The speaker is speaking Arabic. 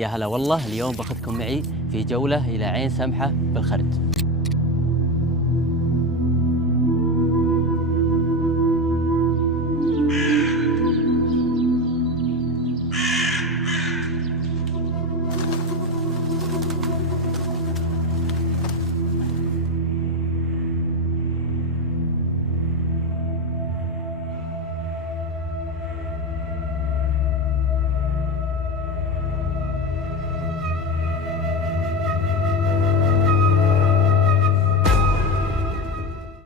يا هلا والله، اليوم باخذكم معي في جولة إلى عين سمحة بالخرج.